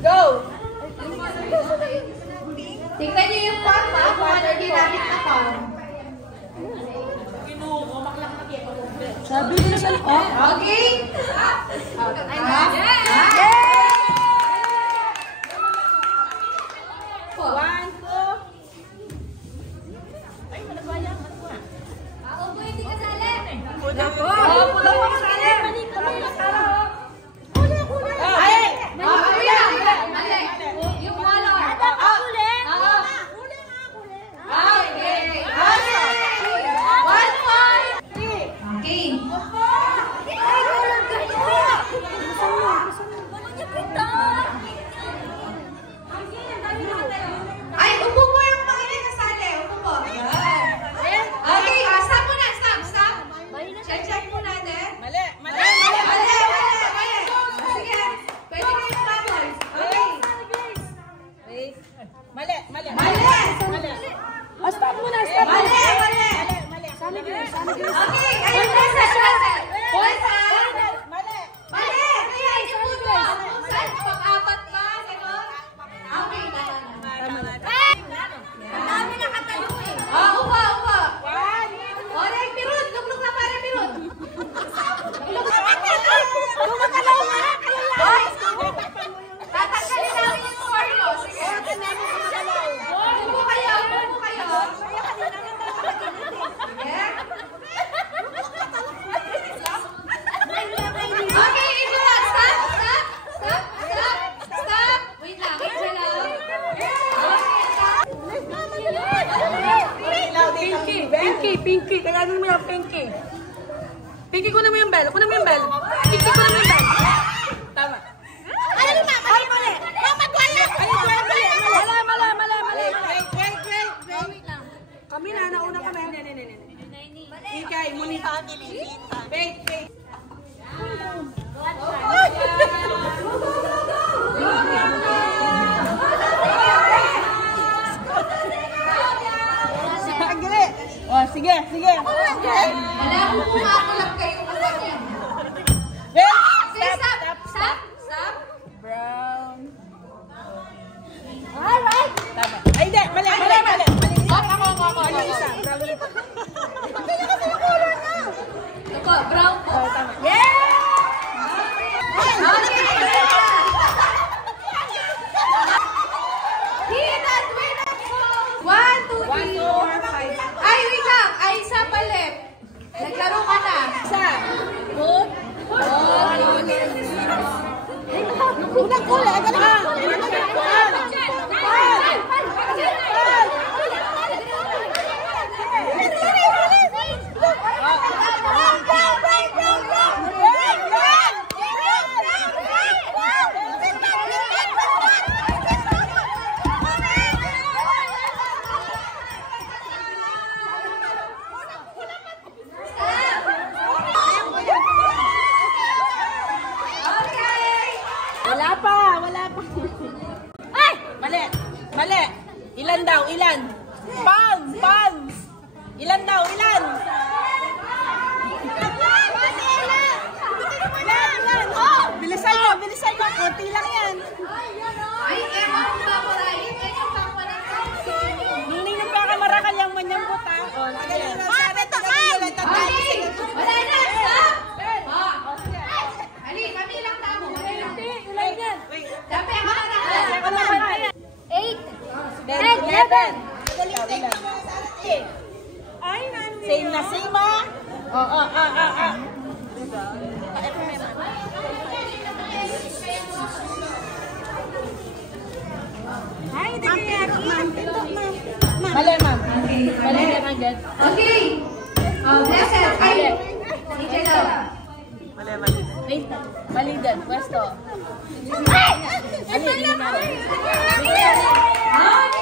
Go! Tingnan niyo yung papa kung ano ginamit na pang. Sabi ko na sa likod. Okay? One, two. Ako po hindi kasali. Pulang po. Pulang po kasali. Ay! Mali. Yung walo. Okay. One point. Okay. Ay, upo po yung mga hindi kasali. Upo po. Okay, stop muna. Stop. Check po natin. Mali. Sige, pwede kayo tumabol. Okay. Mali. Stop muna, stop. Mali. Okay, ayun na sa Russell. Mali. Kaya yung puto. Saan? Pang-apat ba? Ganon? Okay, tama. Dami nakatayo eh. Upo. Oray, pirut. Lukluk na para pirut. Lumakalaw nga. Hoy! Tatanggalin namin yung Oreo. Sige. Upo kayo. Okay, everyone, stop. Wait lang, Pinky. Kailangan mo yung Pinky. Pinky, kunin mo yung bell. Tama. Mali. Wait. Kami na, nauna kami. Ikay, munita. Wait. Sige. Wala akong kumakulap kayo ulan yan. Sige, stop. Brown. Alright. Tama. Ay, hindi. Mali. Ako. Isa. Ito, brown po. Tama. Okay. Hinat, wait up po. 1, 2, 3, 4, 5. Ay, wait lang. Ay, isa palit. Naglaro ka na. Isa. Good. Wala pa. Ay! Mali. Ilan daw? Pounds. Ilan daw? Bilisan mo. Kunti lang yan. Ay, ewan ko ba po rin? Nung nagkakamara ka lang man yung buta. Okay. Wala na. Stop. Ali, kami lang tamo. Ulan yan. Dapat ang mga 8. 11. Same na same ah. Ay, dali. Mali, ma'am. Mali yan agad. Okay. Blessed. Ay. DJ daw. Wait. Mali din. Pwesto. Ay! Ali, Okay.